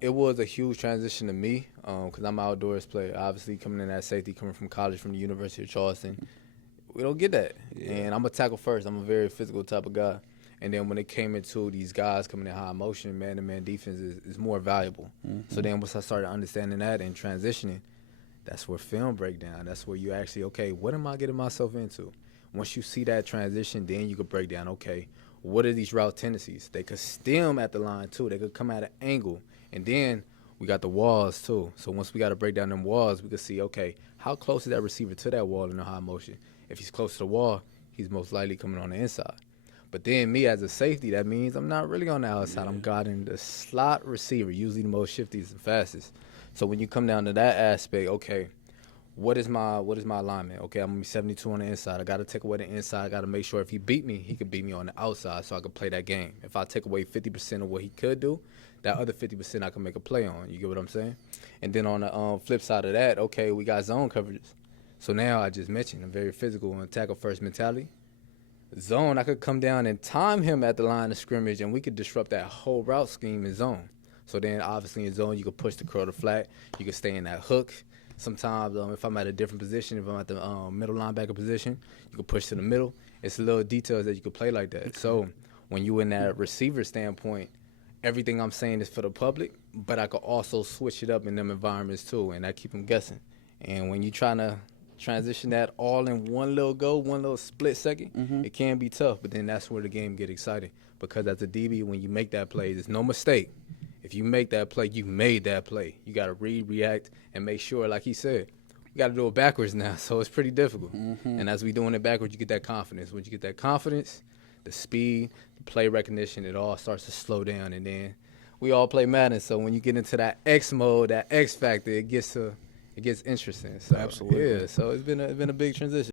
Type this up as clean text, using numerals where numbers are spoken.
It was a huge transition to me because I'm an outdoors player. Obviously, coming in at safety, coming from college, from the University of Charleston, we don't get that. Yeah. And I'm a tackle first. I'm a very physical type of guy. And then when it came into these guys coming in high motion, man-to-man defense is more valuable. So then once I started understanding that and transitioning, that's where film breakdown. That's where you actually, okay, what am I getting myself into? Once you see that transition, then you could break down, okay, what are these route tendencies? They could stem at the line, too. They could come at an angle. And then we got the walls, too. So once we got to break down them walls, we could see, okay, how close is that receiver to that wall in the high motion? If he's close to the wall, he's most likely coming on the inside. But then me as a safety, that means I'm not really on the outside. I'm guarding the slot receiver, usually the most shiftiest and fastest. So when you come down to that aspect, okay, what is my alignment? Okay, I'm going to be 72 on the inside. I got to take away the inside. I got to make sure if he beat me, he could beat me on the outside so I could play that game. If I take away 50% of what he could do, that other 50% I can make a play on. You get what I'm saying? And then on the flip side of that, okay, we got zone coverages. So now I just mentioned a very physical and tackle-first mentality. Zone, I could come down and time him at the line of scrimmage, and we could disrupt that whole route scheme in zone. So then, obviously, in zone, you could push the curl to flat. You could stay in that hook. Sometimes, if I'm at a different position, if I'm at the middle linebacker position, you could push to the middle. It's little details that you could play like that. Okay. So when you in that receiver standpoint, everything I'm saying is for the public, but I could also switch it up in them environments too, and I keep them guessing. And when you're trying to transition that all in one little go, one little split second, it can be tough, but then that's where the game get exciting. Because as a DB, when you make that play, there's no mistake. If you make that play, you made that play. You got to react, and make sure, like he said, you got to do it backwards now, so it's pretty difficult. And as we doing it backwards, you get that confidence. Once you get that confidence, the speed, the play recognition, it all starts to slow down. And then we all play Madden, so when you get into that X mode, that X factor, it gets interesting. So, absolutely. Yeah, so it's been a big transition.